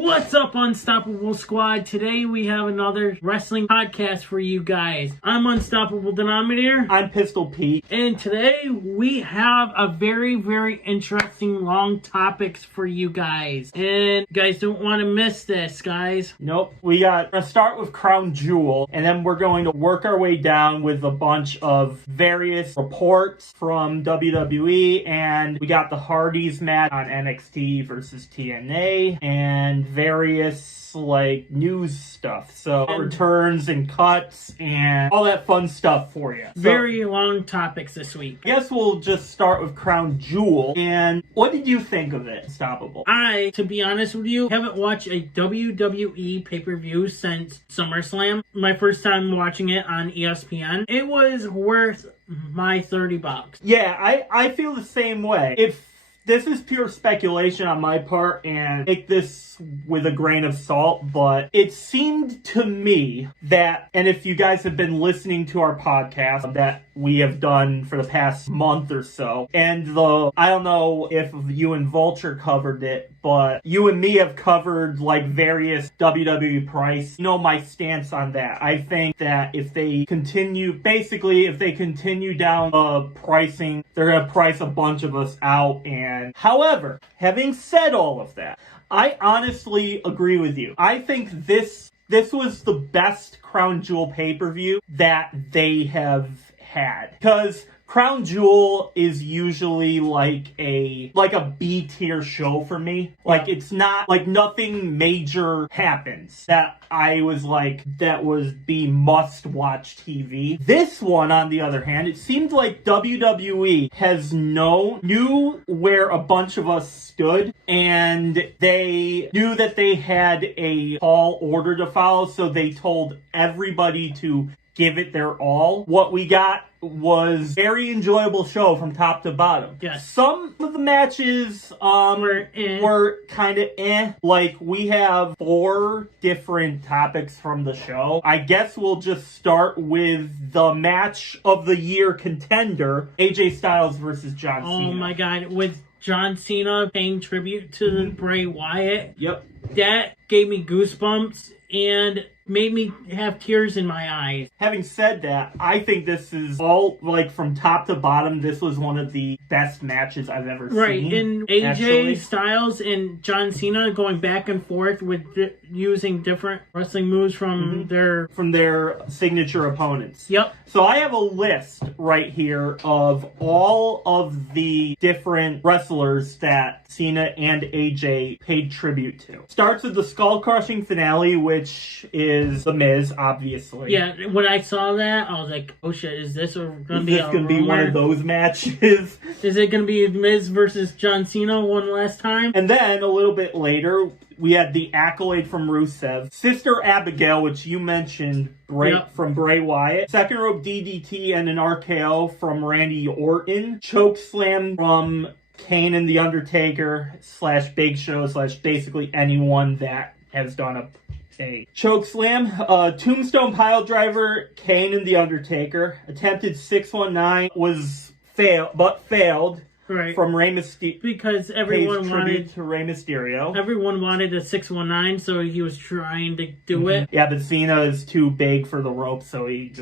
What's up, Unstoppable Squad? Today we have another wrestling podcast for you guys. I'm Unstoppable Denominator. I'm Pistol Pete. And today we have a very, very interesting long topics for you guys. And you guys don't want to miss this, guys. Nope. We're going to start with Crown Jewel, and then we're going to work our way down with a bunch of various reports from WWE, and we got the Hardys match on NXT versus TNA, and various news stuff, so returns and cuts and all that fun stuff for you. Very long topics this week. I guess we'll just start with Crown Jewel. And what did you think of it, Unstoppable? To be honest with you, haven't watched a WWE pay-per-view since SummerSlam. My first time watching it on ESPN. It was worth my $30. Yeah, I feel the same way. If this is pure speculation on my part, and take this with a grain of salt, but it seemed to me that, and if you guys have been listening to our podcast that we have done for the past month or so, and I don't know if you and Vulture covered it, but you and me have covered various WWE price. You know my stance on that. I think that if they continue down the pricing, they're going to price a bunch of us out. And however, having said all of that, I honestly agree with you. I think this was the best Crown Jewel pay-per-view that they have had. Because Crown Jewel is usually like a B-tier show for me. It's not, nothing major happens that I was that was be must-watch TV. This one, on the other hand, it seemed like WWE knew where a bunch of us stood, and they knew that they had a tall order to follow, so they told everybody to give it their all. What we got was very enjoyable show from top to bottom. Yes. Some of the matches were kind of eh. We have 4 different topics from the show. I guess we'll just start with the match of the year contender, AJ Styles versus John Cena. Oh my god, with John Cena paying tribute to Bray Wyatt. Yep. That gave me goosebumps and made me have tears in my eyes. Having said that, I think this is all, from top to bottom, this was one of the best matches I've ever seen. Right, and AJ Styles and John Cena going back and forth with using different wrestling moves from their signature opponents. Yep. So I have a list right here of all of the different wrestlers that Cena and AJ paid tribute to. Starts with the skull-crushing finale, which is The Miz, obviously. Yeah, when I saw that, I was like, oh shit, is this going to be one of those matches? Is it going to be Miz versus John Cena one last time? And then, a little bit later, we had the accolade from Rusev. Sister Abigail, which you mentioned, from Bray Wyatt. Second rope DDT and an RKO from Randy Orton. Choke slam from Kane and The Undertaker / Big Show / basically anyone that has done a choke slam. Tombstone pile driver, Kane and The Undertaker. Attempted 619 failed. Right. From Rey Mysterio. Because everyone wanted to Rey Mysterio. Everyone wanted a 619, so he was trying to do it. Yeah, but Cena is too big for the rope, so it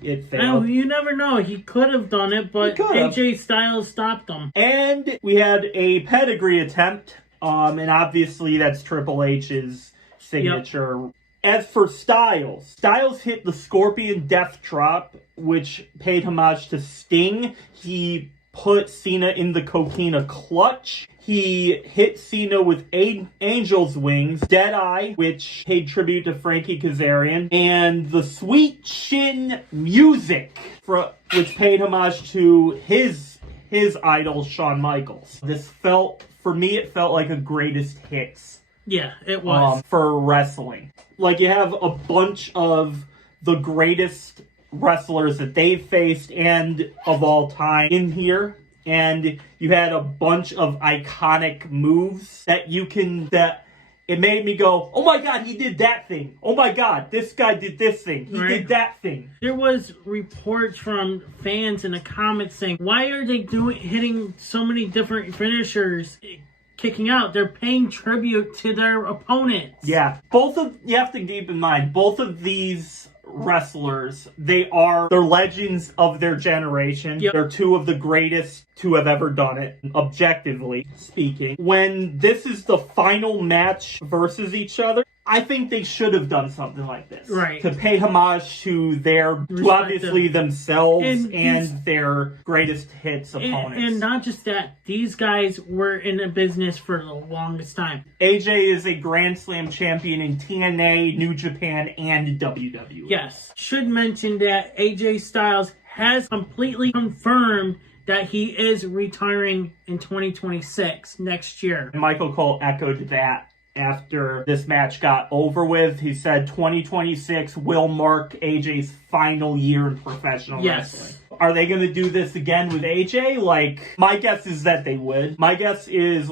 failed. No, you never know. He could have done it, but AJ Styles stopped him. And we had a pedigree attempt, and obviously that's Triple H's signature. Yep. As for Styles hit the Scorpion Death Drop, which paid homage to Sting. He put Cena in the Coquina Clutch. He hit Cena with Angel's Wings, Deadeye, which paid tribute to Frankie Kazarian, and the Sweet Chin Music, which paid homage to his idol, Shawn Michaels. For me, it felt like a greatest hits. Yeah, it was. For wrestling. You have a bunch of the greatest wrestlers that they've faced and of all time in here, and you had a bunch of iconic moves that it made me go, oh my god, he did that thing. Oh my god, this guy did this thing. He did that thing. There was reports from fans in the comments saying, why are they hitting so many different finishers? kicking out. They're paying tribute to their opponents. Yeah. You have to keep in mind, both of these wrestlers, they're legends of their generation. Yep. They're two of the greatest to have ever done it, objectively speaking. When this is the final match versus each other, I think they should have done something like this. Right. To pay homage to obviously themselves and their greatest hits opponents. And not just that, these guys were in the business for the longest time. AJ is a Grand Slam champion in TNA, New Japan, and WWE. Yes. Should mention that AJ Styles has completely confirmed that he is retiring in 2026, next year. Michael Cole echoed that after this match got over with. He said 2026 will mark AJ's final year in professional wrestling. Are they going to do this again with AJ? My guess is that they would. My guess is,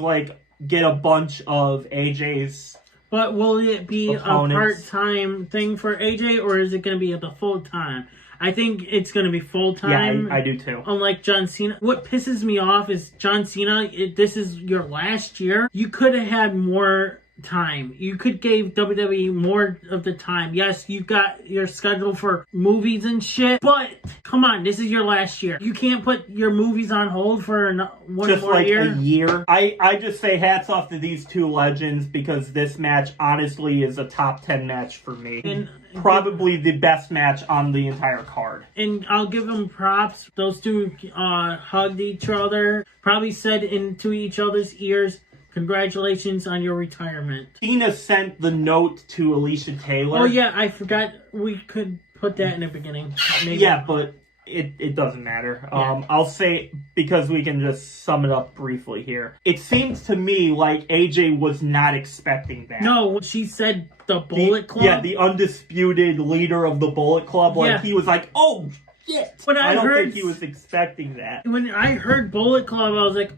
get a bunch of AJ's But will it be opponents. a part-time thing for AJ, or is it going to be the full-time? I think it's going to be full-time. Yeah, I do too. Unlike John Cena. What pisses me off is John Cena, this is your last year. You could have had more time. You could give WWE more of the time. Yes, you've got your schedule for movies and shit, but come on, this is your last year. You can't put your movies on hold for one more year. A year. I just say hats off to these two legends, because this match honestly is a top 10 match for me. And probably the best match on the entire card. And I'll give them props. Those two hugged each other, probably said into each other's ears, "Congratulations on your retirement." Cena sent the note to Alicia Taylor. Oh yeah, I forgot we could put that in the beginning. Maybe. Yeah, but it doesn't matter. Yeah. I'll say, because we can just sum it up briefly here. It seems to me like AJ was not expecting that. No, she said the Bullet Club. Yeah, the undisputed leader of the Bullet Club. He was like, oh shit. When I don't think he was expecting that. When I heard Bullet Club, I was like,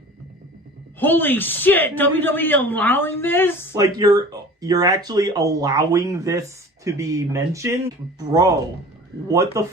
holy shit, WWE allowing this? You're actually allowing this to be mentioned? Bro, what the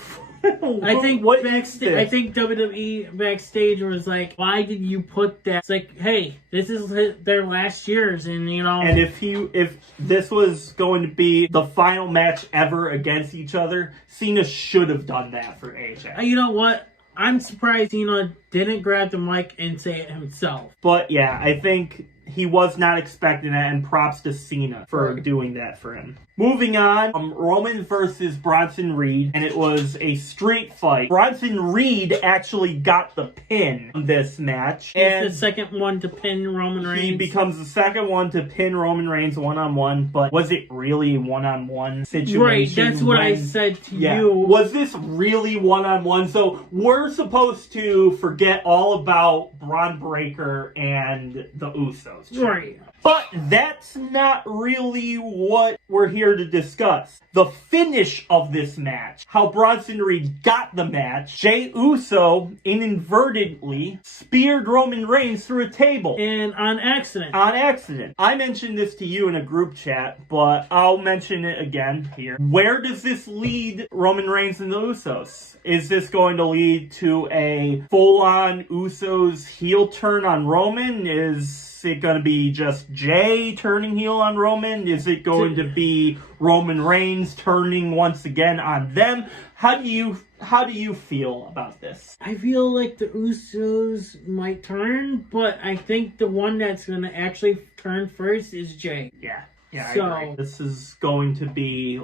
I think WWE backstage was like, why did you put that? It's like, hey, this is their last years, and And if this was going to be the final match ever against each other, Cena should have done that for AJ. You know what? I'm surprised Cena didn't grab the mic and say it himself. But yeah, I think he was not expecting that, and props to Cena for doing that for him. Moving on, Roman versus Bronson Reed, and it was a street fight. Bronson Reed actually got the pin in this match. He's the second one to pin Roman Reigns. He becomes the second one to pin Roman Reigns one-on-one, but was it really a one-on-one situation? Right, that's what I said to you. Was this really one-on-one? So we're supposed to forget all about Braun Breaker and the Usos. Right. But that's not really what we're here to discuss. The finish of this match. How Bronson Reed got the match. Jey Uso inadvertently speared Roman Reigns through a table. And on accident. On accident. I mentioned this to you in a group chat, but I'll mention it again here. Where does this lead Roman Reigns and the Usos? Is this going to lead to a full-on Usos heel turn on Roman? Is it going to be just Jay turning heel on Roman? Is it going to be Roman Reigns turning once again on them? How do you feel about this? I feel like the Usos might turn, but I think the one that's going to actually turn first is Jay. Yeah, I agree. This is going to be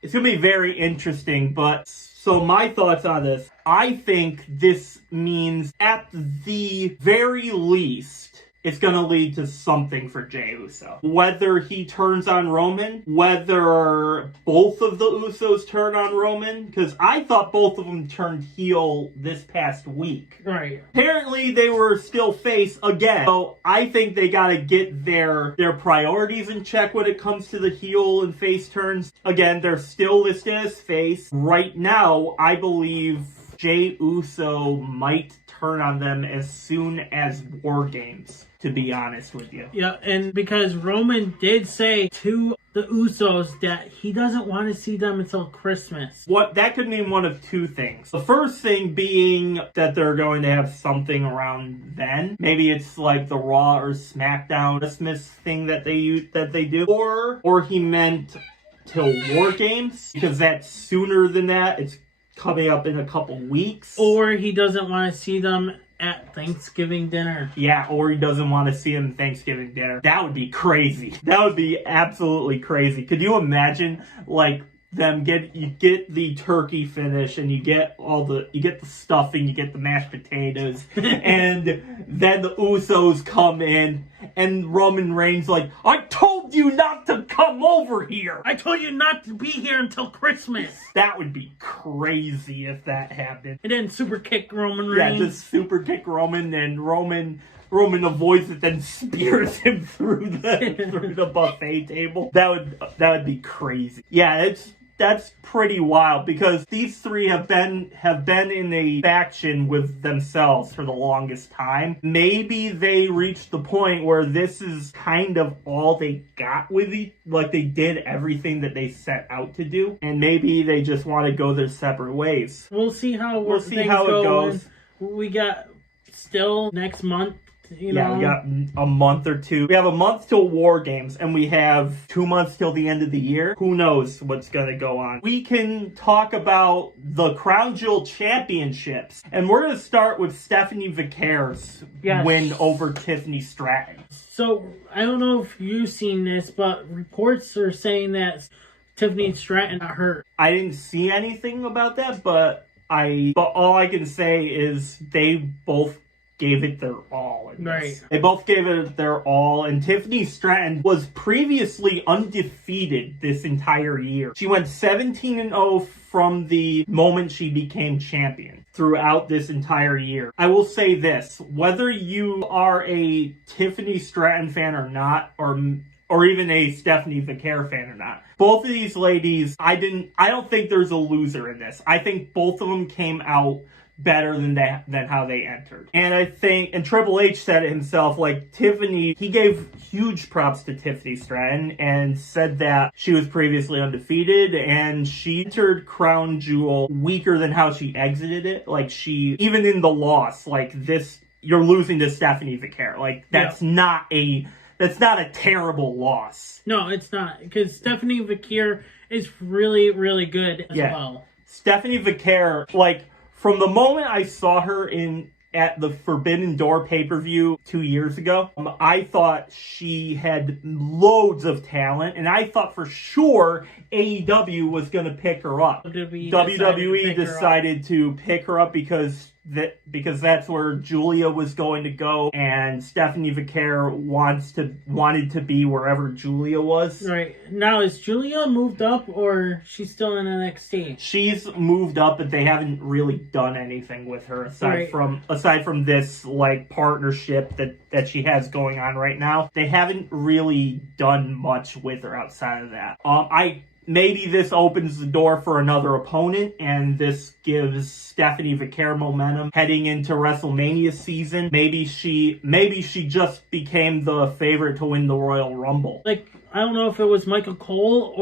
it's going to be very interesting, but so my thoughts on this, I think this means at the very least, it's going to lead to something for Jey Uso. Whether he turns on Roman, whether both of the Usos turn on Roman, because I thought both of them turned heel this past week. Right. Apparently they were still face again. So I think they got to get their priorities in check when it comes to the heel and face turns. Again, they're still listed as face. Right now, I believe Jey Uso might turn on them as soon as War Games, to be honest with you. Yeah, and because Roman did say to the Usos that he doesn't want to see them until Christmas. That could mean one of two things. The first thing being that they're going to have something around then. Maybe it's like the Raw or SmackDown Christmas thing that they do. Or he meant till War Games, because that's sooner than that. It's coming up in a couple weeks. Or he doesn't want to see them at Thanksgiving dinner. Yeah, or he doesn't want to see them at Thanksgiving dinner. That would be crazy. That would be absolutely crazy. Could you imagine, like, you get the turkey finish and you get the stuffing, you get the mashed potatoes, and then the Usos come in and Roman Reigns like, I told you not to come over here. I told you not to be here until Christmas. That would be crazy if that happened. And then super kick Roman Reigns. Yeah, just super kick Roman, and Roman avoids it, then spears him through the buffet table. That would be crazy. Yeah, that's pretty wild, because these three have been in a faction with themselves for the longest time. Maybe they reached the point where this is kind of all they got with like they did everything that they set out to do, and maybe they just want to go their separate ways. We'll see how it goes. We got still next month. We got a month or two. We have a month till War Games, and we have 2 months till the end of the year. Who knows what's going to go on? We can talk about the Crown Jewel Championships, and we're going to start with Stephanie Vaquer's win over Tiffany Stratton. So, I don't know if you've seen this, but reports are saying that Tiffany Stratton got hurt. I didn't see anything about that, but all I can say is they both gave it their all. Right. They both gave it their all, and Tiffany Stratton was previously undefeated this entire year. She went 17-0 from the moment she became champion throughout this entire year. I will say this, whether you are a Tiffany Stratton fan or not, or even a Stephanie Vaquer fan or not, both of these ladies, I don't think there's a loser in this. I think both of them came out better than how they entered. And I think, and Triple H said it himself, like Tiffany, he gave huge props to Tiffany Stratton and said that she was previously undefeated and she entered Crown Jewel weaker than how she exited it. Like even in the loss, like this, you're losing to Stephanie Vaquer. Like that's not a terrible loss. No, it's not, because Stephanie Vaquer is really, really good as well. Stephanie Vaquer, like, from the moment I saw her at the Forbidden Door pay-per-view 2 years ago, I thought she had loads of talent, and I thought for sure AEW was going to pick her up. WWE decided to pick her up because that's where Julia was going to go, and Stephanie Vaquer wanted to be wherever Julia was. Right. Now, is Julia moved up, or she's still in NXT? She's moved up, but they haven't really done anything with her aside from this like partnership that she has going on right now. They haven't really done much with her outside of that. Maybe this opens the door for another opponent, and this gives Stephanie Vaquer momentum heading into WrestleMania season. Maybe she just became the favorite to win the Royal Rumble. Like, I don't know if it was Michael Cole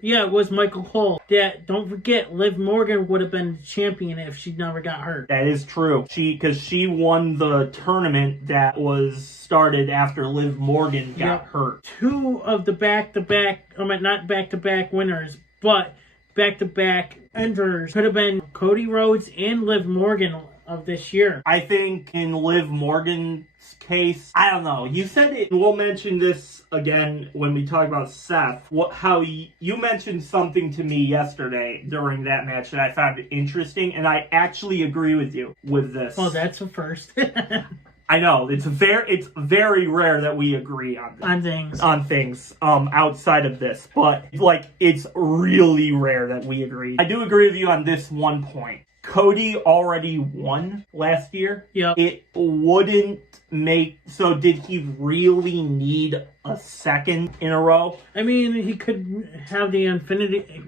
it was Michael Cole. That, don't forget, Liv Morgan would have been champion if she never got hurt. That is true. Because she won the tournament that was started after Liv Morgan got hurt. Two of the not back-to-back winners, but back-to-back enterers could have been Cody Rhodes and Liv Morgan of this year. I think in Liv Morgan's case, I don't know. You said it. We'll mention this again when we talk about Seth. How you mentioned something to me yesterday during that match that I found interesting, and I actually agree with you with this. Oh, that's a first. I know it's very rare that we agree on things outside of this, but like it's really rare that we agree. I do agree with you on this one point. Cody already won last year. Yep. It wouldn't make... So did he really need a second in a row? I mean, he could have the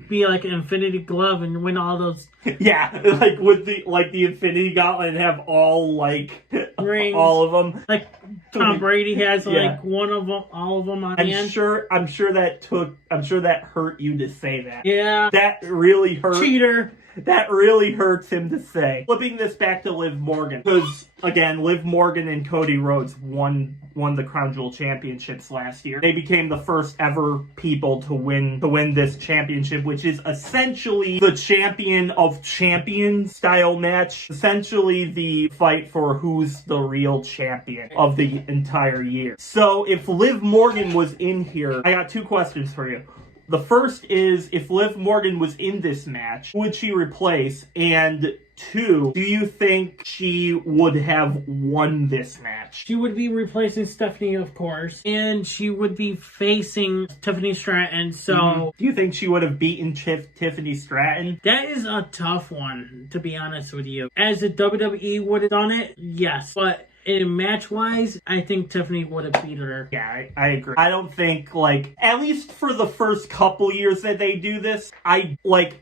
be like an Infinity Glove and win all those... Yeah, like with the Infinity Gauntlet and have all, like, rings. All of them. Like Tom Brady has, Yeah. like, one of them, all of them on the end. I'm sure that hurt you to say that. Yeah. That really hurt. Cheater. That really hurts him to say. Flipping this back to Liv Morgan, because again, Liv Morgan and Cody Rhodes won the Crown Jewel championships last year. They became the first ever people to win this championship, which is essentially the champion of champions style match. Essentially the fight for who's the real champion of the entire year. So if Liv Morgan was in here, I got two questions for you. The first is, if Liv Morgan was in this match, who would she replace? And two, do you think she would have won this match? She would be replacing Stephanie, of course, and she would be facing Tiffany Stratton, so... Do you think she would have beaten Tiffany Stratton? That is a tough one, to be honest with you. As the WWE would have done it, yes, but... in match-wise, I think Tiffany would have beat her. Yeah, I agree. I don't think, like, at least for the first couple years that they do this, a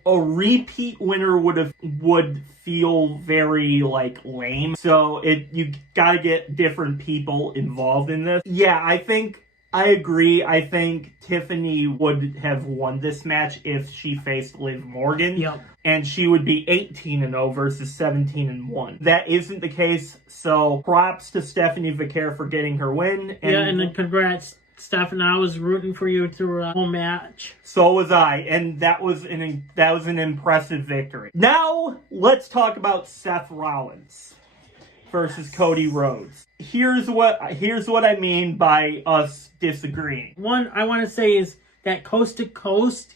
repeat winner would feel very, like, lame. So you gotta get different people involved in this. Yeah, I agree. I think Tiffany would have won this match if she faced Liv Morgan. Yep. And she would be 18-0 versus 17-1. That isn't the case, so props to Stephanie Vaquer for getting her win. And then congrats, Stephanie. I was rooting for you through a whole match. So was I, and that was an impressive victory. Now, let's talk about Seth Rollins versus Cody Rhodes. Here's what I mean by us disagreeing. One I want to say is that coast to coast.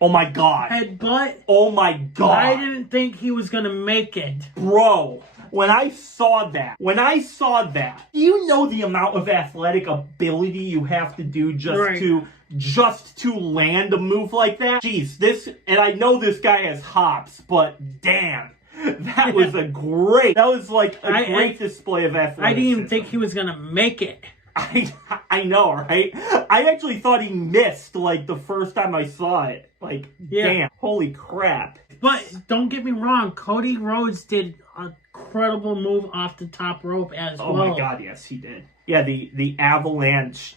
Oh my god. Headbutt. Oh my god. I didn't think he was gonna make it. Bro, when I saw that, do you know the amount of athletic ability you have to do just to land a move like that? Jeez, and I know this guy has hops, but damn. That was a great display of athleticism. I didn't even think he was gonna make it. I know, right? I actually thought he missed, like, the first time I saw it. Like, damn, holy crap. But don't get me wrong, Cody Rhodes did a incredible move off the top rope as well. Oh my god, yes, he did. Yeah, the avalanche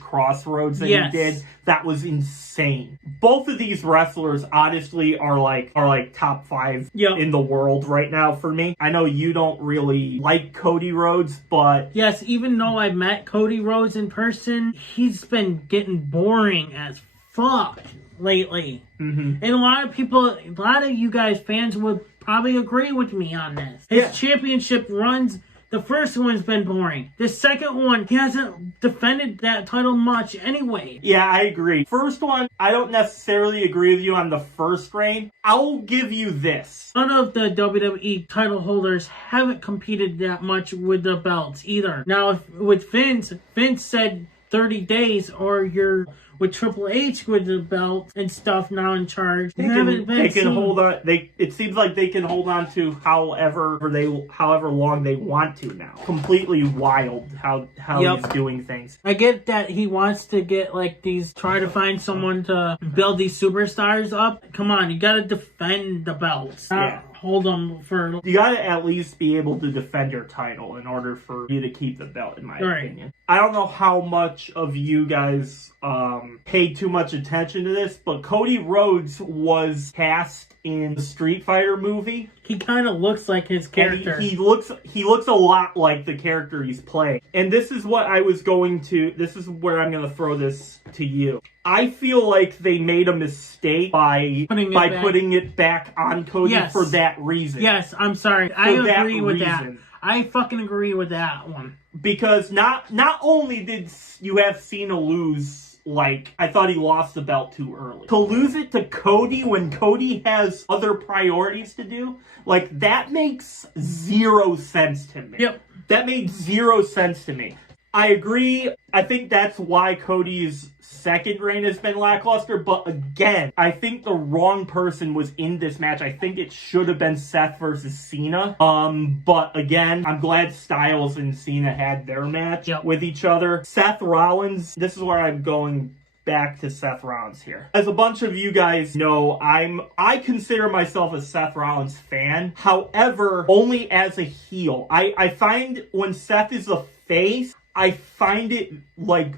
crossroads that he did, that was insane. Both of these wrestlers honestly are like top 5 in the world right now for me. I know you don't really like Cody Rhodes, but yes, even though I met Cody Rhodes in person, he's been getting boring as fuck lately. And a lot of you guys fans would probably agree with me on this. His championship runs, the first one's been boring. The second one, he hasn't defended that title much anyway. Yeah, I agree. First one, I don't necessarily agree with you on the first reign. I'll give you this. None of the WWE title holders haven't competed that much with the belts either. Now, with Vince said 30 days, or you're with Triple H with the belt and stuff now in charge. It seems like they can hold on to however long they want to now. Completely wild how he's doing things. I get that he wants to get try to find someone to build these superstars up. Come on, you gotta defend the belts. Hold them for... You gotta at least be able to defend your title in order for you to keep the belt, in my opinion. I don't know how much of you guys paid too much attention to this, but Cody Rhodes was cast in the Street Fighter movie. He kind of looks like his character. He looks a lot like the character he's playing. And this is where I'm going to throw this to you. I feel like they made a mistake by putting it back on Cody for that reason. Yes, I'm sorry. I agree with that. I fucking agree with that one. Because not only did you have Cena lose, I thought he lost the belt too early. To lose it to Cody when Cody has other priorities to do, that makes zero sense to me. Yep. That made zero sense to me. I agree. I think that's why Cody's second reign has been lackluster. But again, I think the wrong person was in this match. I think it should have been Seth versus Cena. But again, I'm glad Styles and Cena had their match with each other. Seth Rollins, this is where I'm going back to Seth Rollins here. As a bunch of you guys know, I consider myself a Seth Rollins fan. However, only as a heel. I find when Seth is a face, I find it like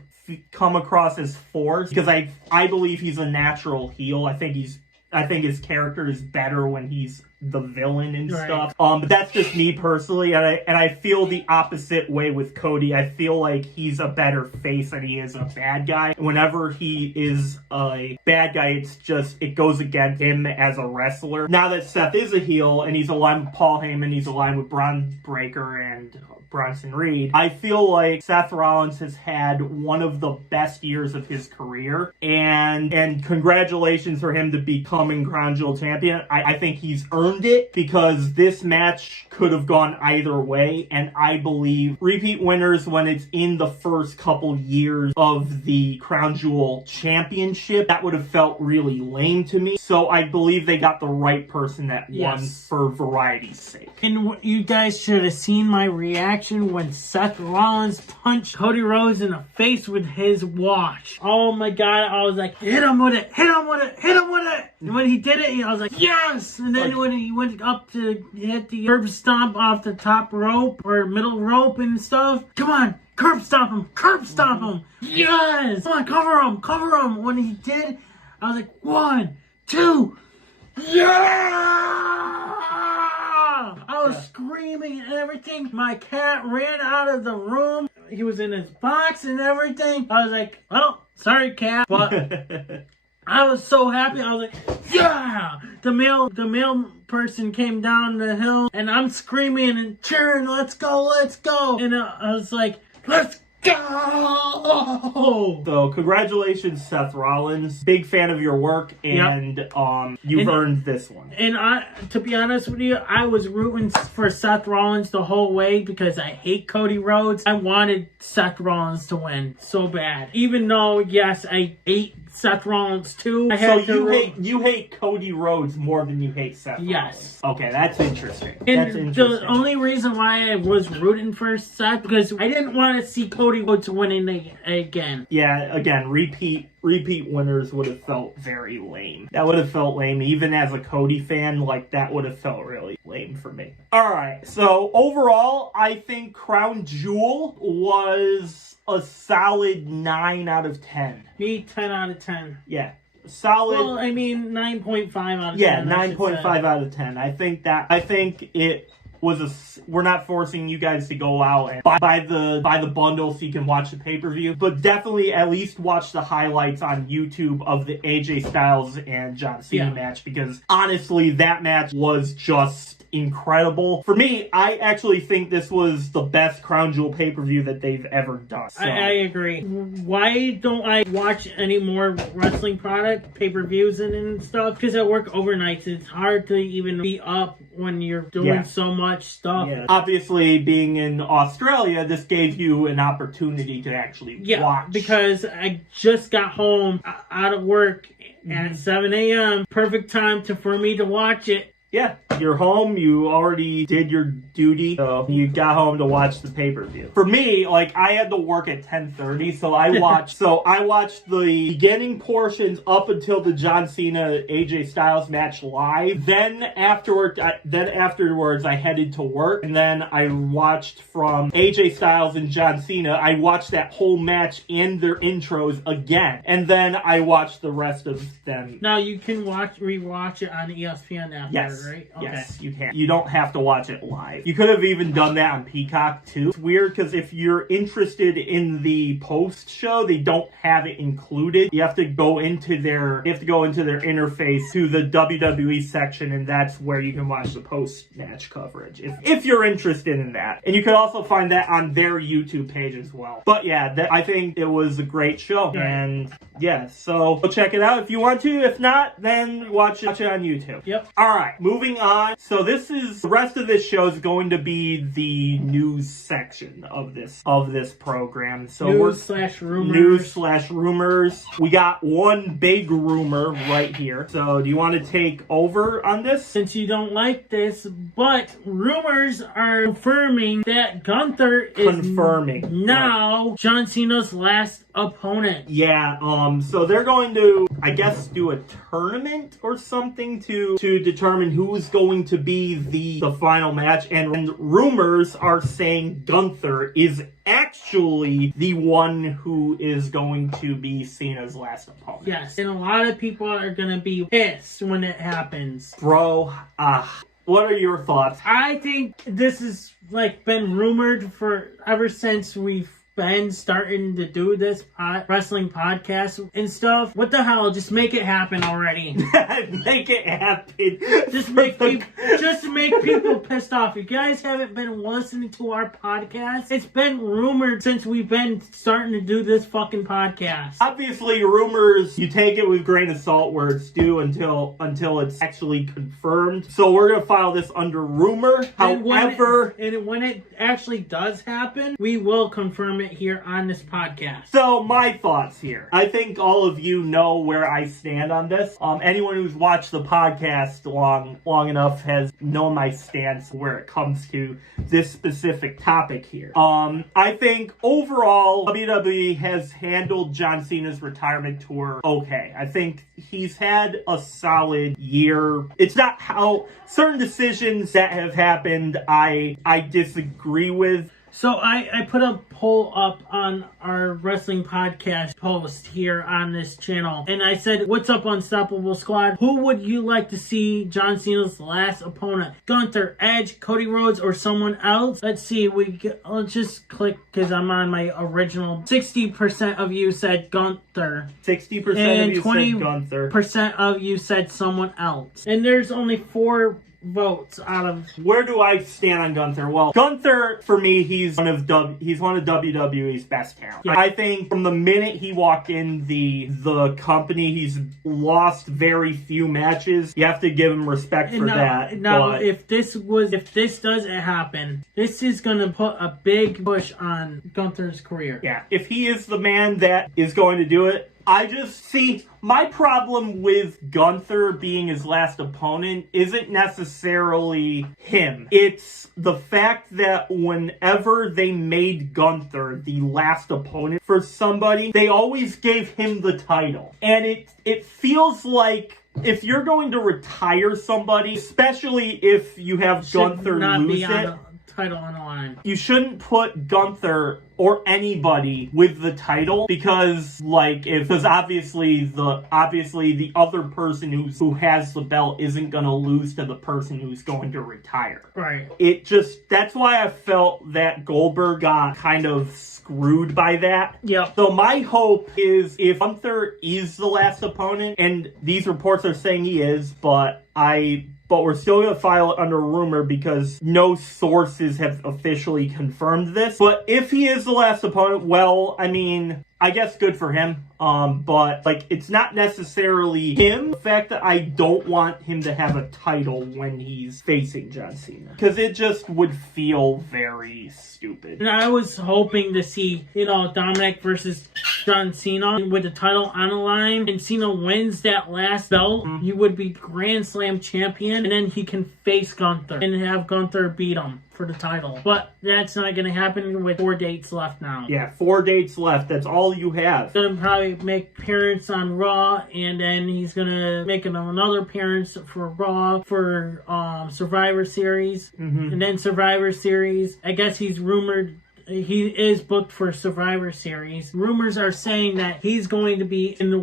come across as forced because I believe he's a natural heel. I think his character is better when he's the villain and stuff. But that's just me personally, and I feel the opposite way with Cody. I feel like he's a better face than he is a bad guy. Whenever he is a bad guy, it goes against him as a wrestler. Now that Seth is a heel and he's aligned with Paul Heyman, he's aligned with Braun Breaker and Bronson Reed, I feel like Seth Rollins has had one of the best years of his career, and congratulations for him to becoming Crown Jewel champion. I think he's earned it because this match could have gone either way, and I believe repeat winners when it's in the first couple years of the Crown Jewel championship, that would have felt really lame to me. So I believe they got the right person that won for variety's sake. And you guys should have seen my reaction when Seth Rollins punched Cody Rhodes in the face with his watch. Oh my god, I was like, hit him with it, hit him with it, hit him with it. And when he did it, I was like, yes! And then when he went up to hit the curb stomp off the top rope or middle rope and stuff, come on, curb stomp him, curb stomp him. Yes! Come on, cover him. When he did, I was like, 1, 2, yeah! I was screaming and everything. My cat ran out of the room. He was in his box and everything. I was like, well, sorry, cat. But I was so happy. I was like, yeah! The male person came down the hill and I'm screaming and cheering, let's go. And I was like, let's go! So congratulations, Seth Rollins. Big fan of your work, and you've earned this one. And to be honest with you, I was rooting for Seth Rollins the whole way because I hate Cody Rhodes. I wanted Seth Rollins to win so bad, even though yes, I hate Seth Rollins too. You hate Cody Rhodes more than you hate Seth Rollins. Yes. Okay, that's interesting. And the only reason why I was rooting for Seth because I didn't want to see Cody Rhodes winning again. Yeah, again, repeat winners would have felt very lame. That would have felt lame. Even as a Cody fan, like that would have felt really lame for me. Alright, so overall, I think Crown Jewel was a solid 9 out of 10. Me, 10 out of 10. Yeah. Solid. Well, I mean, 9.5 out of 10. Yeah, 9.5 out of 10. I think it was we're not forcing you guys to go out and buy the bundle so you can watch the pay-per-view, but definitely at least watch the highlights on YouTube of the AJ Styles and John Cena match, because honestly, that match was just incredible. For me, I actually think this was the best Crown Jewel pay-per-view that they've ever done. So. I agree. Why don't I watch any more wrestling product, pay-per-views and stuff? Because I work overnights. It's hard to even be up when you're doing so much stuff. Yeah. Obviously, being in Australia, this gave you an opportunity to actually watch. Because I just got home out of work at 7 a.m. Perfect time for me to watch it. Yeah, you're home, you already did your duty, so you got home to watch the pay-per-view. For me, like, I had to work at 10:30, so I watched the beginning portions up until the John Cena AJ Styles match live. Then afterwards I headed to work, and then I watched from AJ Styles and John Cena. I watched that whole match and their intros again, and then I watched the rest of them. Now you can rewatch it on ESPN after. Yes. Right? Okay. Yes, you can. You don't have to watch it live. You could have even done that on Peacock too. It's weird because if you're interested in the post show, they don't have it included. You have to go into their interface to the WWE section, and that's where you can watch the post match coverage if you're interested in that. And you can also find that on their YouTube page as well. But yeah, I think it was a great show, and yeah, so go check it out if you want to. If not, then watch it on YouTube. Yep. All right. moving on. So the rest of this show is going to be the news section of this program. So News/rumors. We got one big rumor right here. So do you want to take over on this? Since you don't like this, but rumors are confirming that Gunther is now John Cena's last opponent. Yeah, so they're going to, I guess, do a tournament or something to determine who's going to be the final match, and rumors are saying Gunther is actually the one who is going to be Cena's last opponent. Yes, and a lot of people are going to be pissed when it happens. Bro, what are your thoughts? I think this has been rumored for ever since we've been starting to do this wrestling podcast and stuff. What the hell? Just make it happen already. Make it happen. Just make people pissed off. You guys haven't been listening to our podcast. It's been rumored since we've been starting to do this fucking podcast. Obviously, rumors, you take it with a grain of salt where it's due until it's actually confirmed. So we're going to file this under rumor. However, when it actually does happen, we will confirm it here on this podcast. So my thoughts here. I think all of you know where I stand on this. Anyone who's watched the podcast long enough has known my stance where it comes to this specific topic here. I think overall WWE has handled John Cena's retirement tour okay. I think he's had a solid year. It's not how certain decisions that have happened I disagree with. So I put a poll up on our wrestling podcast post here on this channel. And I said, what's up, Unstoppable Squad? Who would you like to see John Cena's last opponent? Gunther, Edge, Cody Rhodes, or someone else? Let's see. Let's just click because I'm on my original. 60% of you said Gunther. 60% of you said Gunther. 20% of you said someone else. And there's only 4 votes out of... Where do I stand on Gunther? Well, Gunther, for me, he's one of WWE's best talent. Yeah. I think from the minute he walked in the company, he's lost very few matches. You have to give him respect for that. Now, if this doesn't happen, this is going to put a big push on Gunther's career. Yeah, if he is the man that is going to do it, I just see my problem with Gunther being his last opponent isn't necessarily him. It's the fact that whenever they made Gunther the last opponent for somebody, they always gave him the title. And it feels like if you're going to retire somebody, especially if you have Gunther lose it, title on the line, you shouldn't put Gunther or anybody with the title because obviously the other person who has the belt isn't going to lose to the person who's going to retire. Right. That's why I felt that Goldberg got kind of screwed by that. Yeah. So my hope is if Gunther is the last opponent, and these reports are saying he is, but we're still going to file it under rumor because no sources have officially confirmed this. But if he is the last opponent, well, I mean, I guess good for him. But it's not necessarily him. The fact that I don't want him to have a title when he's facing John Cena, because it just would feel very stupid. And I was hoping to see, Dominic versus John Cena with the title on the line, and Cena wins that last belt. He would be Grand Slam champion, and then he can face Gunther and have Gunther beat him for the title. But that's not going to happen with 4 dates left now. Yeah, 4 dates left. That's all you have. Going to probably make appearance on Raw, and then he's going to make another appearance for Raw for Survivor Series. Mm-hmm. And then Survivor Series, I guess he's rumored. He is booked for Survivor Series. Rumors are saying that he's going to be in the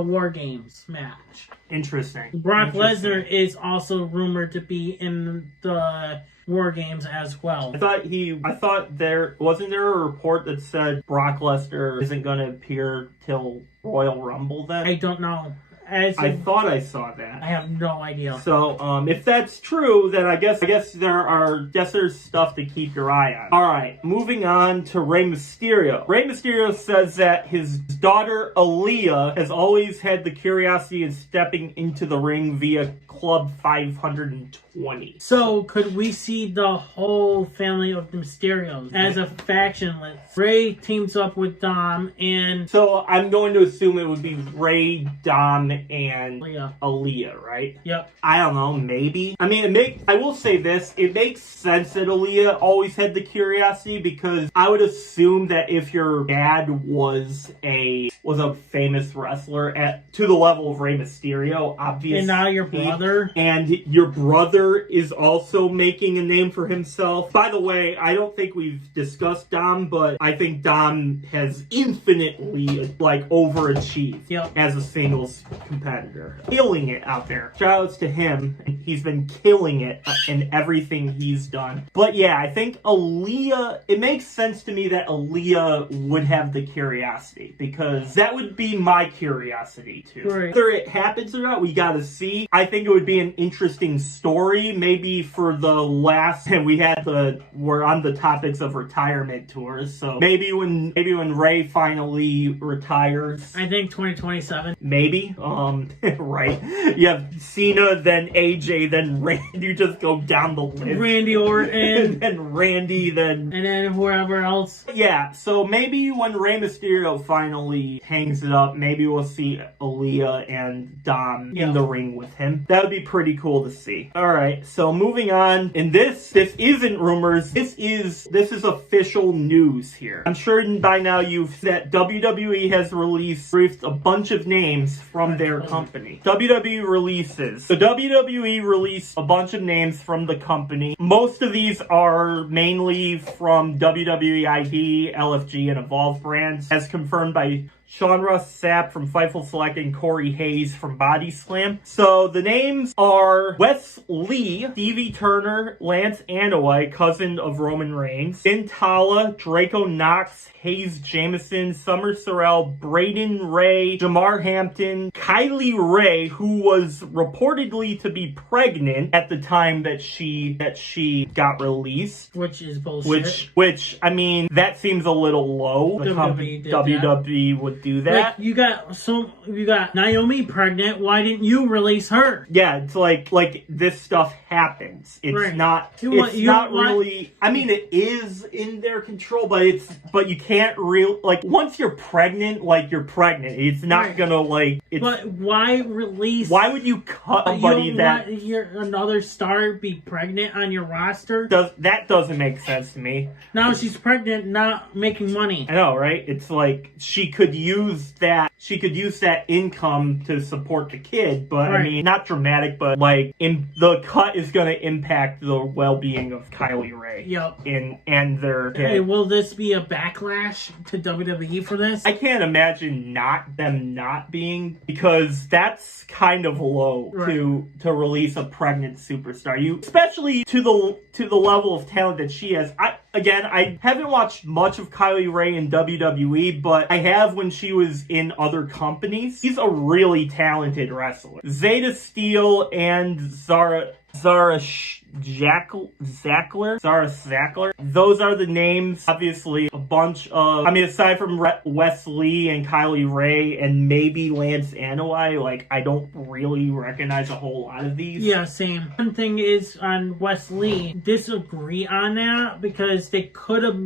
War Games match. Interesting. Brock Lesnar is also rumored to be in the War Games as well. I thought there wasn't a report that said Brock Lesnar isn't going to appear till Royal Rumble then? I don't know. I thought I saw that. I have no idea. So, if that's true, then I guess there's stuff to keep your eye on. All right, moving on to Rey Mysterio. Rey Mysterio says that his daughter Aaliyah has always had the curiosity of stepping into the ring via Club 520. So, could we see the whole family of the Mysterios as a factionless? Rey teams up with Dom and... So, I'm going to assume it would be Rey, Dom, and Aaliyah, right? Yep. I don't know, maybe. I mean, I will say this, it makes sense that Aaliyah always had the curiosity, because I would assume that if your dad was a famous wrestler to the level of Rey Mysterio, obviously. And now your brother. And your brother is also making a name for himself. By the way, I don't think we've discussed Dom, but I think Dom has infinitely, overachieved as a singles competitor. Killing it out there. Shoutouts to him. He's been killing it in everything he's done. But yeah, I think Aaliyah, it makes sense to me that Aaliyah would have the curiosity, because that would be my curiosity too. Right. Whether it happens or not, we gotta see. I think it would be an interesting story, maybe for the last, and we're on the topics of retirement tours, so maybe when Rey finally retires. I think 2027. Maybe. Right. You have Cena, then AJ, then Randy. You just go down the list. Randy Orton. And then Randy, then... And then whoever else. Yeah, so maybe when Rey Mysterio finally hangs it up, maybe we'll see Aaliyah and Dom in the ring with him. That would be pretty cool to see. Alright, so moving on. And this isn't rumors. This is official news here. I'm sure by now that WWE has released a bunch of names from their company. WWE releases. The WWE released a bunch of names from the company. Most of these are mainly from WWE ID, LFG, and Evolve brands, as confirmed by Sean Ross Sapp from Fightful Select and Corey Hayes from Body Slam. So the names are Wes Lee, Stevie Turner, Lance Anoa'i, cousin of Roman Reigns, Finn Tala, Draco Knox, Hayes Jameson, Summer Sorrell, Braden Ray, Jamar Hampton, Kylie Ray, who was reportedly to be pregnant at the time that she got released. Which is bullshit. Which I mean, that seems a little low. WWE would do that. Like, you got Naomi pregnant. Why didn't you release her? Yeah, it's like this stuff happens. It's not really. I mean, it is in their control, but you can't once you're pregnant, you're pregnant. It's not gonna But why release? Why would you cut somebody that another star be pregnant on your roster? That doesn't make sense to me. Now she's pregnant, not making money. I know, right? It's like she could use that income to support the kid, but I mean, not dramatic, but the cut is going to impact the well-being of Kylie Ray. Yep. And their kid. Hey, will this be a backlash to WWE for this? I can't imagine them not being, because that's kind of low to release a pregnant superstar. Especially to the level of talent that she has. I haven't watched much of Kylie Ray in WWE, but I have when she was in other companies. She's a really talented wrestler. Zeta Steele and Zara Zackler. Those are the names. Obviously, a bunch of... I mean, aside from Wes Lee and Kylie Ray and maybe Lance Anoa'i, I don't really recognize a whole lot of these. Yeah, same. One thing is on Wes Lee, disagree on that, because they could have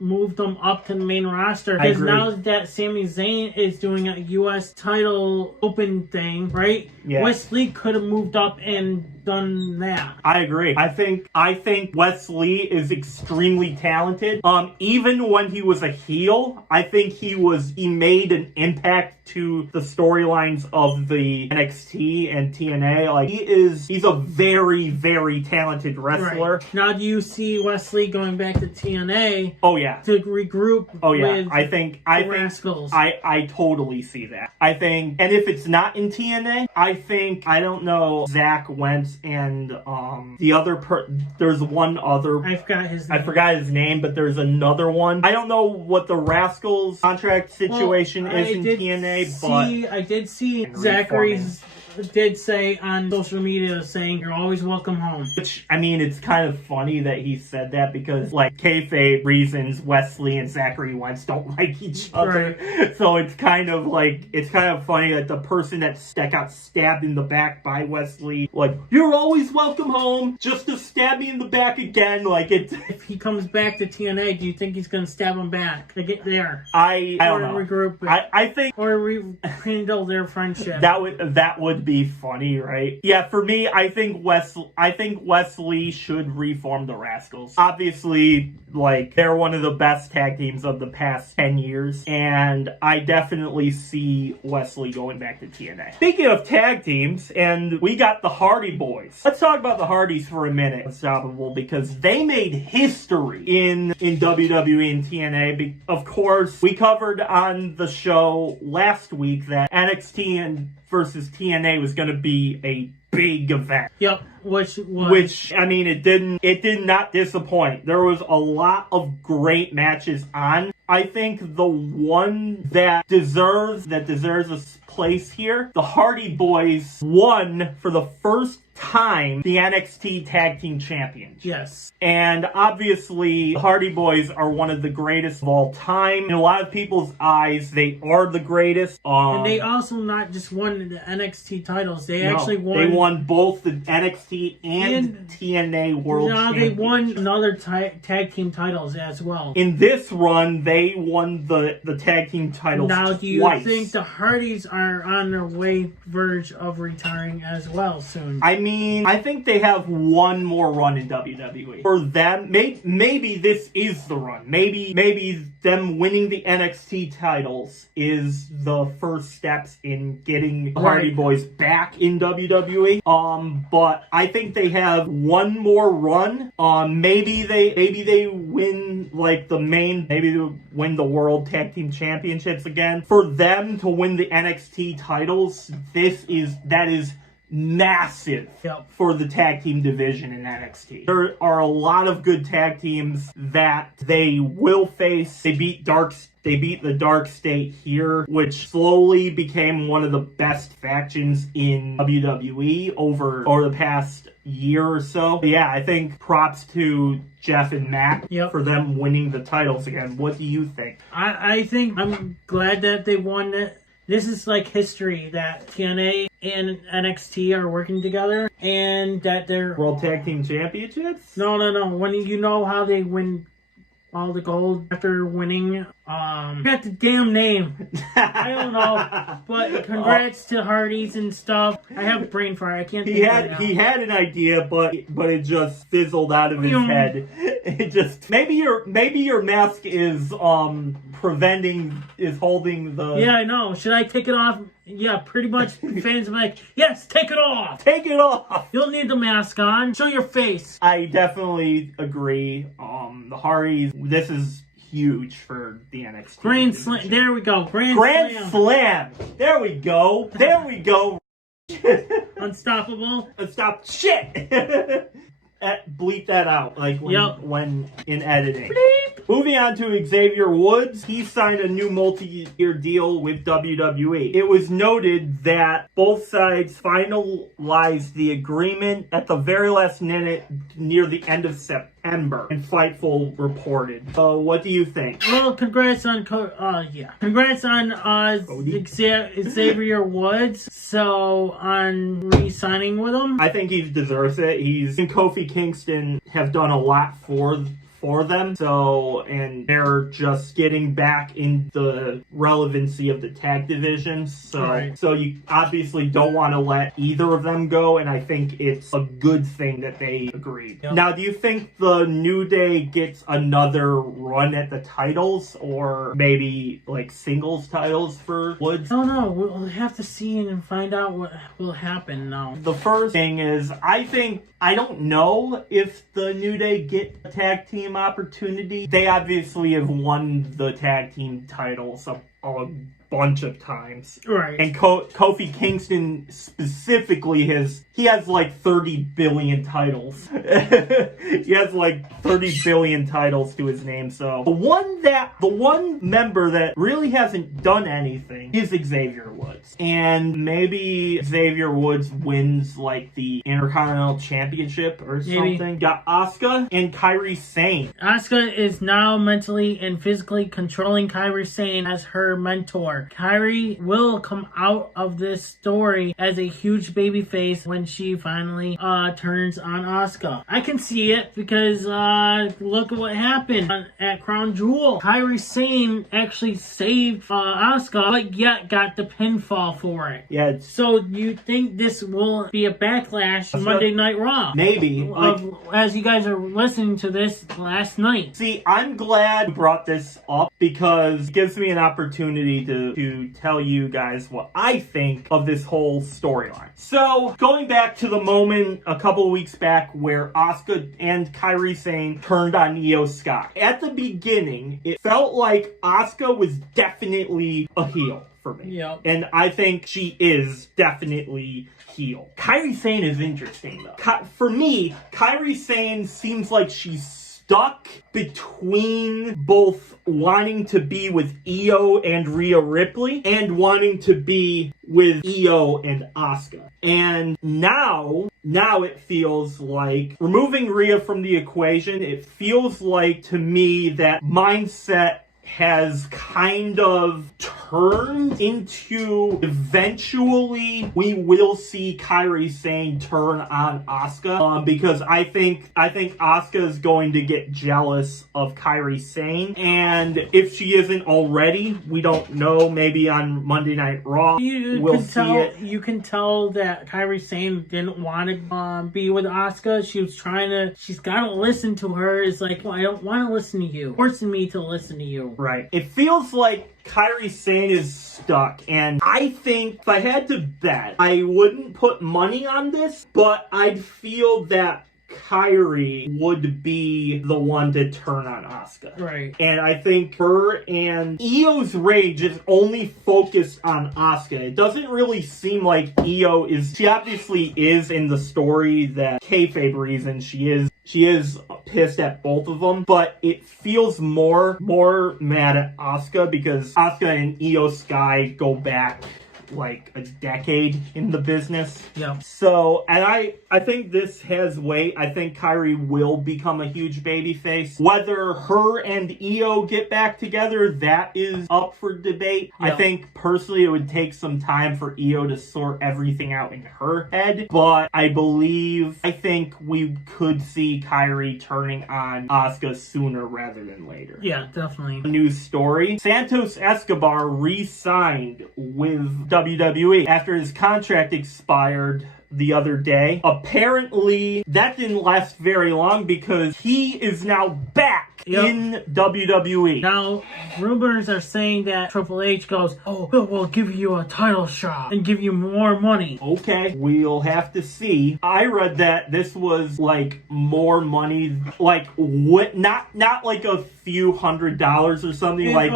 moved them up to the main roster. Because now that Sami Zayn is doing a U.S. title open thing, right? Yeah. Wes Lee could have moved up and done that. I agree. I think Wes Lee is extremely talented. Even when he was a heel, I think he made an impact to the storylines of the NXT and TNA. He's a very, very talented wrestler. Right. Now, do you see Wes Lee going back to TNA? Oh yeah. To regroup. Oh yeah. With Rascals. I totally see that. I think, and if it's not in TNA, I don't know, Zach Wentz and and the other there's one other. I forgot his name. I forgot his name, but there's another one. I don't know what the Rascals contract situation is in TNA, but I did see Zachary's did say on social media saying you're always welcome home. Which, I mean, it's kind of funny that he said that because, like, kayfabe reasons, Wesley and Zachary Wentz don't like each other. Right. So it's kind of funny that the person that got stabbed in the back by Wesley, like, you're always welcome home, just to stab me in the back again, like it. If he comes back to TNA, do you think he's gonna stab him back? They get there. I don't know. Regroup. I think or rekindle their friendship. That would be funny, right? Yeah, for me, I think Wesley should reform the Rascals. Obviously, like, they're one of the best tag teams of the past 10 years, and I definitely see Wesley going back to TNA. Speaking of tag teams, and we got the Hardy Boys. Let's talk about the Hardys for a minute, Unstoppable, because they made history in WWE and TNA. Of course, we covered on the show last week that NXT versus TNA was going to be a big event. Yep, which I mean, it did not disappoint. There was a lot of great matches on. I think the one that deserves a place here, the Hardy Boys won for the first time the NXT Tag Team Champions. Yes. And obviously, the Hardy Boys are one of the greatest of all time. In a lot of people's eyes, they are the greatest. And they also not just won the NXT titles. They actually won. They won both the NXT and TNA World Championships. They won another tag team titles as well. In this run, they won the tag team titles twice. Now, do you think the Hardys are on their verge of retiring as well soon? I think they have one more run in WWE. For them, maybe this is the run. Maybe them winning the NXT titles is the first steps in getting the Hardy Boys back in WWE. But I think they have one more run. Maybe they win maybe they win the World Tag Team Championships again. For them to win the NXT titles, that is massive for the tag team division in NXT. There are a lot of good tag teams that they will face. They beat the Dark State here, which slowly became one of the best factions in WWE over the past year or so. But yeah, I think props to Jeff and Matt for them winning the titles again. What do you think? I think I'm glad that they won it. This is like history that TNA and NXT are working together and that they're... World Tag Team Championships? No. When you know how they win all the gold after winning, I got the damn name. I don't know. But congrats to Hardys and stuff. I have brain fire. I can't think of it now. He had an idea, but it just fizzled out of his head. It just... Maybe your mask is holding the... Yeah, I know. Should I take it off? Yeah, pretty much fans are like, yes, take it off. Take it off. You'll need the mask on. Show your face. I definitely agree. The Hardys, this is huge for the NXT. Grand Slam. There we go. Grand Slam. There we go. Unstoppable. Shit. Bleep that out, like when in editing. Bleep. Moving on to Xavier Woods, he signed a new multi-year deal with WWE. It was noted that both sides finalized the agreement at the very last minute near the end of September, and Fightful reported. So, what do you think? Well, congrats on Xavier Woods. So, on re-signing with him, I think he deserves it. He and Kofi Kingston have done a lot for them, and they're just getting back in the relevancy of the tag divisions. So you obviously don't want to let either of them go, and I think it's a good thing that they agreed. Yep. Now, do you think the New Day gets another run at the titles, or maybe like singles titles for Woods? I don't know. We'll have to see and find out what will happen now. The first thing is, I don't know if the New Day get a tag team opportunity. They obviously have won the tag team titles a bunch of times. Right. And Kofi Kingston specifically has 30 billion titles. He has like 30 billion titles to his name. So the one member that really hasn't done anything is Xavier Woods. And maybe Xavier Woods wins like the Intercontinental Championship or something. Got Asuka and Kairi Sane. Asuka is now mentally and physically controlling Kairi Sane as her mentor. Kairi will come out of this story as a huge babyface when she finally turns on Asuka. I can see it because look at what happened at Crown Jewel. Kairi Sane actually saved Asuka, but yet got the pinfall for it. Yeah. So you think this will be a backlash Monday Night Raw? Maybe. As you guys are listening to this last night. See, I'm glad you brought this up because it gives me an opportunity to tell you guys what I think of this whole storyline. So, going back to the moment a couple of weeks back where Asuka and Kairi Sane turned on Io Sky. At the beginning, it felt like Asuka was definitely a heel for me. Yep. And I think she is definitely heel. Kairi Sane is interesting though. For me, Kairi Sane seems like she's stuck between both wanting to be with Io and Rhea Ripley and wanting to be with Io and Asuka. And now it feels like, removing Rhea from the equation, it feels like to me that mindset has kind of turned into eventually we will see Kairi Sane turn on Asuka because I think Asuka is going to get jealous of Kairi Sane, and if she isn't already, we don't know, maybe on Monday Night Raw we'll see it. You can tell that Kairi Sane didn't want to be with Asuka. She's got to listen to her. It's like, well, I don't want to listen to you, forcing me to listen to you. Right. It feels like Kairi Sane is stuck, and I think if I had to bet, I wouldn't put money on this, but I'd feel that Kairi would be the one to turn on Asuka. Right. And I think her and Io's rage is only focused on Asuka. It doesn't really seem like Io she obviously is in the story that kayfabe reason she is pissed at both of them, but it feels more mad at Asuka because Asuka and Io Sky go back like a decade in the business. Yeah. So, and I think this has weight. I think Kairi will become a huge babyface. Whether her and Io get back together, that is up for debate. Yeah. I think personally it would take some time for Io to sort everything out in her head, but I think we could see Kairi turning on Asuka sooner rather than later. Yeah, definitely. News story. Santos Escobar re-signed with WWE after his contract expired the other day. Apparently, that didn't last very long because he is now back in WWE. Now, rumors are saying that Triple H goes, oh, we'll give you a title shot and give you more money. Okay, we'll have to see. I read that this was like more money, like what? Not like a few $100s or something, like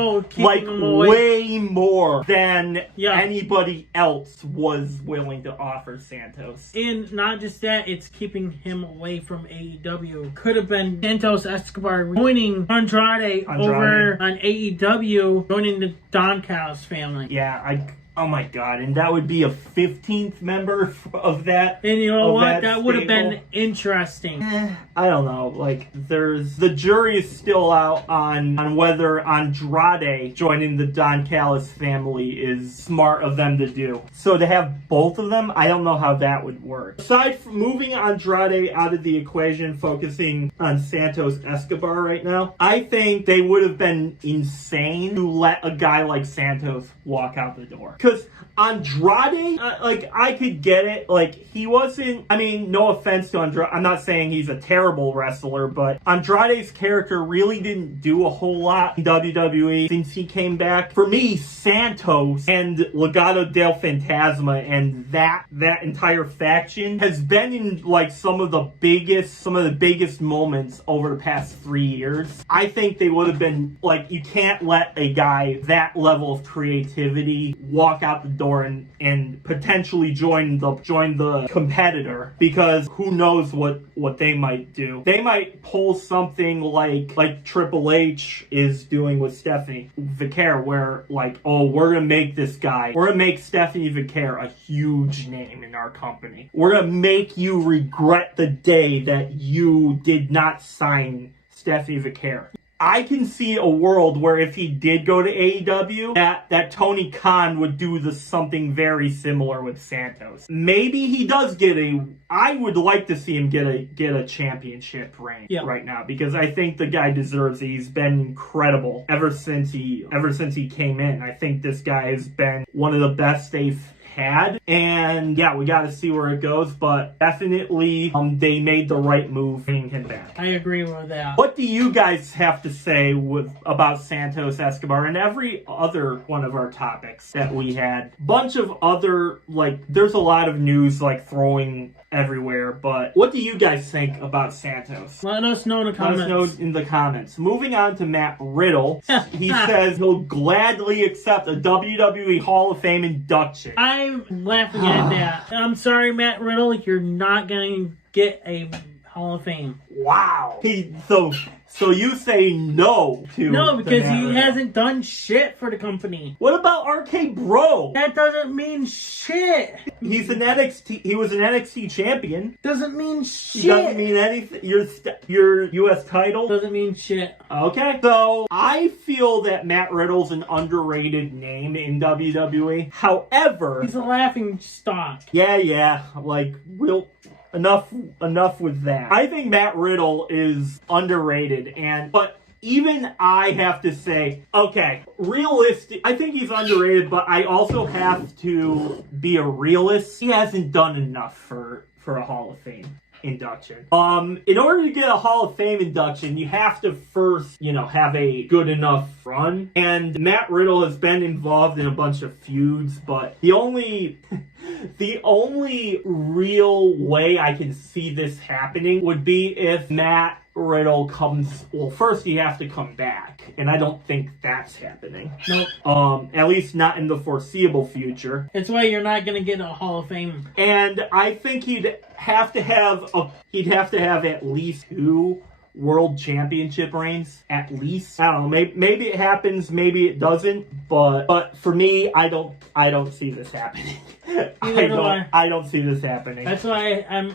way more than anybody else was willing to offer Santos. And not just that, it's keeping him away from AEW. Could have been Santos Escobar joining Andrade over on AEW, joining the Don Callis family. Yeah, oh my god, and that would be a 15th member of that. And you know what? That would have been interesting. I don't know. Like, the jury is still out on whether Andrade joining the Don Callis family is smart of them to do. So to have both of them, I don't know how that would work. Aside from moving Andrade out of the equation, focusing on Santos Escobar right now, I think they would have been insane to let a guy like Santos walk out the door. because Andrade, like, I could get it. Like, he wasn't, I mean, no offense to Andrade. I'm not saying he's a terrible wrestler, but Andrade's character really didn't do a whole lot in WWE since he came back. For me, Santos and Legado del Fantasma and that entire faction has been in, like, some of the biggest moments over the past 3 years. I think they would have been, like, you can't let a guy that level of creativity walk out the door and potentially join the competitor, because who knows what they might do. They might pull something like Triple H is doing with Stephanie Vicaire, where, like, oh, we're gonna make Stephanie Vicaire a huge name in our company. We're gonna make you regret the day that you did not sign Stephanie Vicaire. I can see a world where if he did go to AEW, that Tony Khan would do something very similar with Santos. Maybe he does I would like to see him get a championship reign right now, because I think the guy deserves it. He's been incredible ever since he came in. I think this guy has been one of the best they've had, and yeah, we got to see where it goes, but definitely they made the right move bringing him back. I agree with that. What do you guys have to say about Santos Escobar and every other one of our topics that we had? Bunch of other, like, there's a lot of news, like, throwing everywhere, but what do you guys think about Santos? Let us know in the comments. Let us know in the comments. Moving on to Matt Riddle. He says he'll gladly accept a WWE Hall of Fame induction. I'm laughing at that. I'm sorry, Matt Riddle, you're not going to get a Hall of Fame. Wow. So you say no to No, because he Riddle. hasn't done shit for the company. What about RK Bro? That doesn't mean shit. He was an NXT champion. Doesn't mean shit. Doesn't mean anything. Your US title doesn't mean shit. Okay. So I feel that Matt Riddle's an underrated name in WWE. However, he's a laughing stock. Yeah. Like, enough with that. I think Matt Riddle is underrated, but even I have to say, okay, realistic. I think he's underrated, but I also have to be a realist. He hasn't done enough for a Hall of Fame induction. In order to get a Hall of Fame induction, you have to first, have a good enough run. And Matt Riddle has been involved in a bunch of feuds, but the only real way I can see this happening would be if Matt Riddle comes. Well, first you have to come back, and I don't think that's happening. Nope. At least not in the foreseeable future. That's why you're not going to get a Hall of Fame. And I think he'd have to have at least 2 world championship reigns, at least. I don't know. Maybe it happens, maybe it doesn't. But for me, I don't see this happening. I don't see this happening. That's why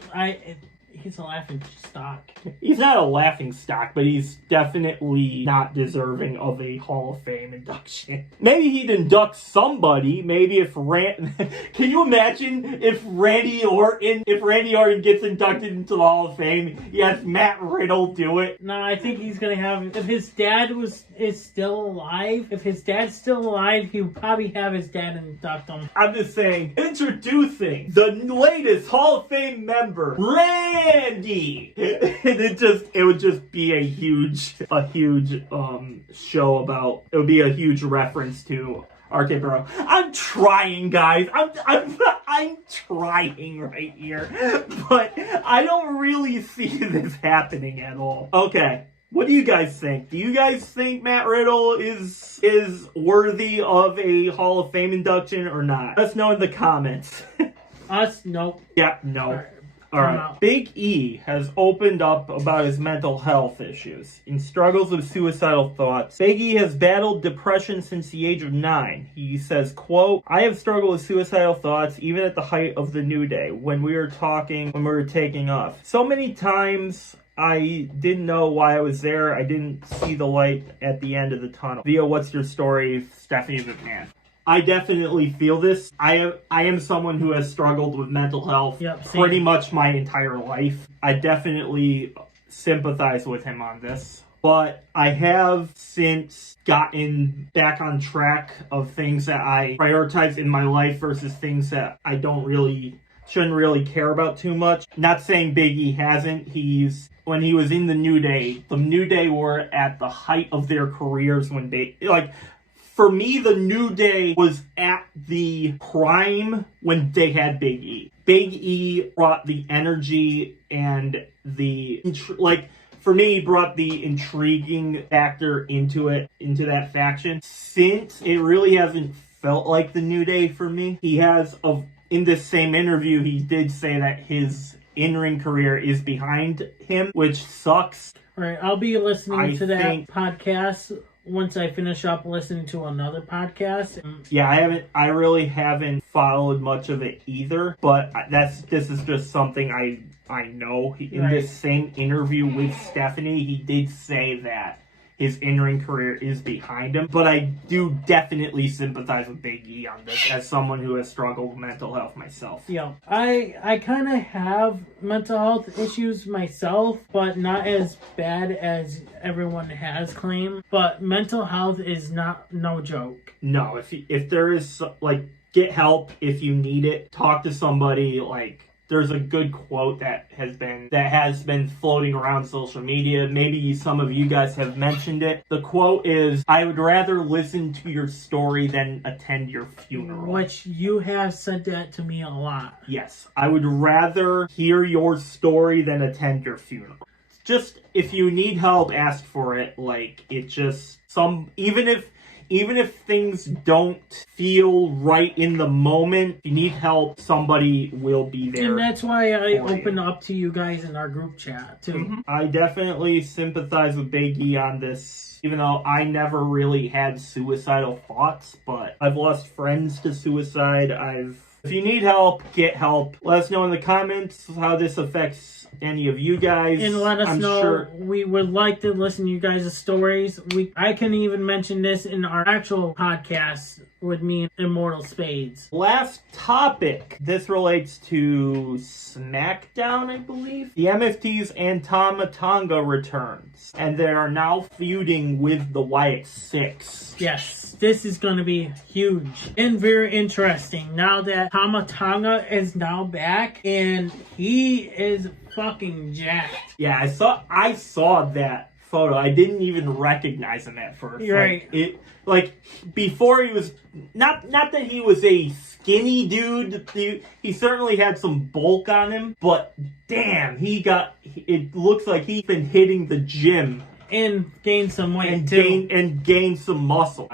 he's a laughing stock. He's not a laughing stock, but he's definitely not deserving of a Hall of Fame induction. Maybe he'd induct somebody. Maybe if can you imagine if Randy Orton gets inducted into the Hall of Fame? Yes, Matt Riddle do it. No, I think he's gonna have. If his dad is still alive, he would probably have his dad induct him. I'm just saying, introducing the latest Hall of Fame member, Randy. It would just be a huge show about. It would be a huge reference to RK Bro. I'm trying, guys. I'm trying right here, but I don't really see this happening at all. Okay. What do you guys think? Do you guys think Matt Riddle is worthy of a Hall of Fame induction or not? Let us know in the comments. Us? Nope. Yeah, no. All right. Big E has opened up about his mental health issues and struggles with suicidal thoughts. Big E has battled depression since the age of 9. He says, quote, "I have struggled with suicidal thoughts even at the height of the New Day when we were taking off. So many times I didn't know why I was there. I didn't see the light at the end of the tunnel." Via What's Your Story, Stephanie McMahon. I definitely feel this. I am someone who has struggled with mental health pretty much my entire life. I definitely sympathize with him on this. but I have since gotten back on track of things that I prioritize in my life versus things that I shouldn't really care about too much. Not saying Big E hasn't. When he was in the New Day were at the height of their careers when for me, the New Day was at the prime when they had Big E. Big E brought the energy and for me, brought the intriguing factor into that faction. Since it really hasn't felt like the New Day for me. In this same interview, he did say that his in-ring career is behind him, which sucks. All right, I'll be listening to that podcast once I finish up listening to another podcast. Yeah, I really haven't followed much of it either, but this is just something I know. In this same interview with Stephanie, he did say that his in-ring career is behind him, but I do definitely sympathize with Big E on this as someone who has struggled with mental health myself. Yeah, I kind of have mental health issues myself, but not as bad as everyone has claimed. But mental health is no joke. No, if there is, get help if you need it. Talk to somebody. There's a good quote that has been floating around social media. Maybe some of you guys have mentioned it. The quote is, "I would rather listen to your story than attend your funeral." Which you have said that to me a lot. Yes. I would rather hear your story than attend your funeral. Just, if you need help, ask for it. Even if things don't feel right in the moment, if you need help, somebody will be there. And that's why I open up to you guys in our group chat, too. Mm-hmm. I definitely sympathize with Big E on this, even though I never really had suicidal thoughts, but I've lost friends to suicide. If you need help, get help. Let us know in the comments how this affects any of you guys. And let us know. Sure. We would like to listen to you guys' stories. I can even mention this in our actual podcast with me and Immortal Spades. Last topic. This relates to SmackDown, I believe. The MFTs and Tama Tonga returns. And they are now feuding with the Wyatt Six. Yes, this is going to be huge and very interesting now that Tama Tonga is now back and he is fucking jacked. Yeah, I saw that photo. I didn't even recognize him at first. Right. Before he was not that he was a skinny dude. He certainly had some bulk on him, but damn, it looks like he's been hitting the gym and gained some weight and gained some muscle.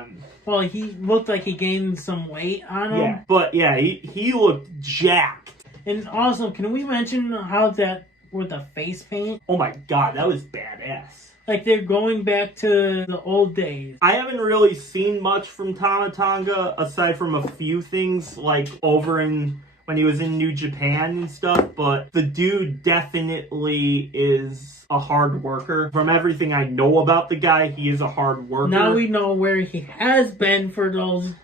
Well, he looked like he gained some weight on him. Yeah, but yeah, he looked jacked. And also, can we mention how that with the face paint? Oh my god, that was badass. They're going back to the old days. I haven't really seen much from Tama Tonga aside from a few things when he was in New Japan and stuff, but the dude definitely is a hard worker. From everything I know about the guy, he is a hard worker. Now we know where he has been for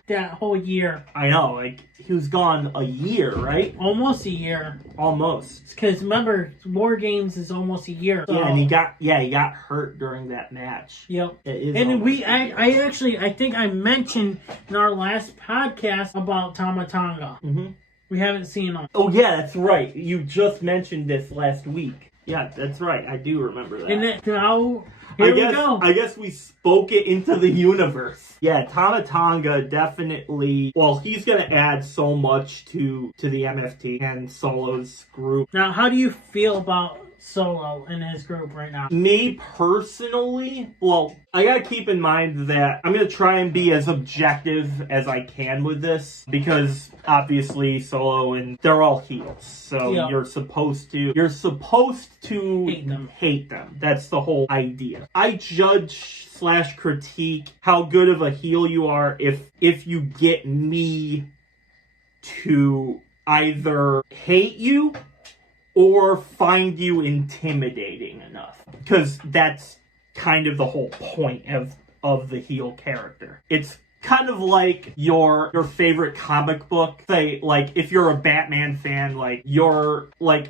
that whole year. I know, he was gone a year, right? Almost a year. Almost. Because remember, War Games is almost a year. So. Yeah, and he got hurt during that match. Yep. I think I mentioned in our last podcast about Tama Tonga. Mm-hmm. We haven't seen him. Oh yeah, that's right. You just mentioned this last week. Yeah, that's right. I do remember that. And now, we go. I guess we spoke it into the universe. Yeah, Tama Tonga definitely. Well, he's gonna add so much to the MFT and Solo's group. Now, how do you feel about Solo in his group right now? Me personally, well, I gotta keep in mind that I'm gonna try and be as objective as I can with this because obviously Solo and they're all heels, so yeah. you're supposed to hate them. That's the whole idea. I judge / critique how good of a heel you are if you get me to either hate you or find you intimidating enough. Because that's kind of the whole point of the heel character. It's kind of like your favorite comic book. Say, if you're a Batman fan,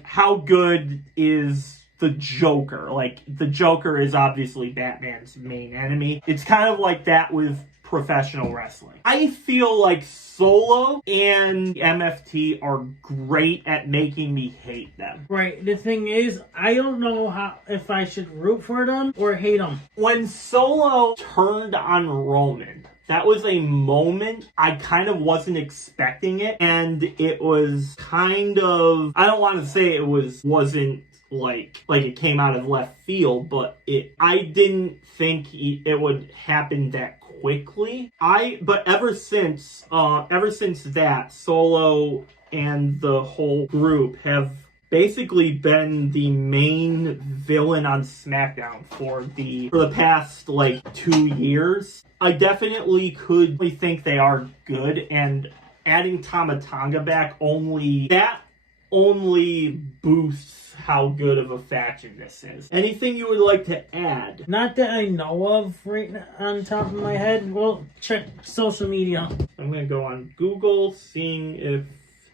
how good is the Joker. Like, the Joker is obviously Batman's main enemy. It's kind of like that with professional wrestling. I feel like Solo and MFT are great at making me hate them. Right. The thing is, I don't know if I should root for them or hate them. When Solo turned on Roman, that was a moment I kind of wasn't expecting it, and it was kind of, I don't want to say it wasn't like it came out of left field, but I didn't think it would happen that quickly. But ever since that, Solo and the whole group have basically been the main villain on SmackDown for the past like 2 years. I definitely could think they are good, and adding Tama Tonga back only boosts how good of a faction this is. Anything you would like to add? Not that I know of right on top of my head. Well, check social media. I'm going to go on Google, seeing if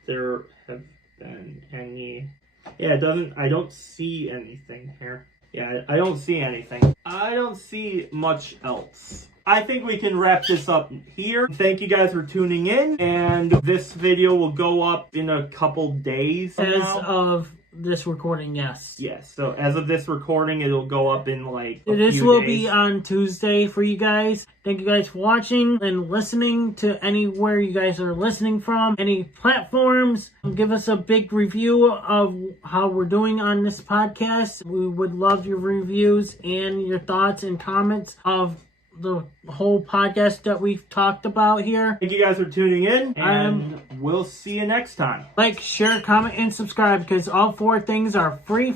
there have been any. Yeah, I don't see anything here. Yeah, I don't see anything. I don't see much else. I think we can wrap this up here. Thank you guys for tuning in, and this video will go up in a couple days. As of this recording, yes. Yes, so as of this recording, it'll go up in like a This few will days. be on Tuesday for you guys. Thank you guys for watching and listening to anywhere you guys are listening from. Any platforms. Give us a big review of how we're doing on this podcast. We would love your reviews and your thoughts and comments of the whole podcast that we've talked about here. Thank you guys for tuning in, and we'll see you next time. Like, share, comment, and subscribe, because all 4 things are free,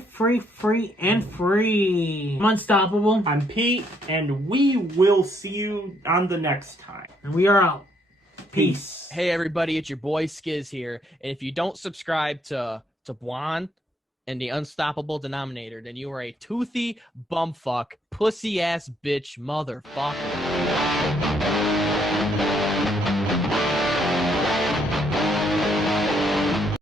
and free. I'm Unstoppable. I'm Pete, and we will see you on the next time. And we are out. Peace. Hey everybody, it's your boy Skiz here, and if you don't subscribe to Blonde and the Unstoppable Denominator, then you are a toothy bumfuck, pussy ass bitch motherfucker.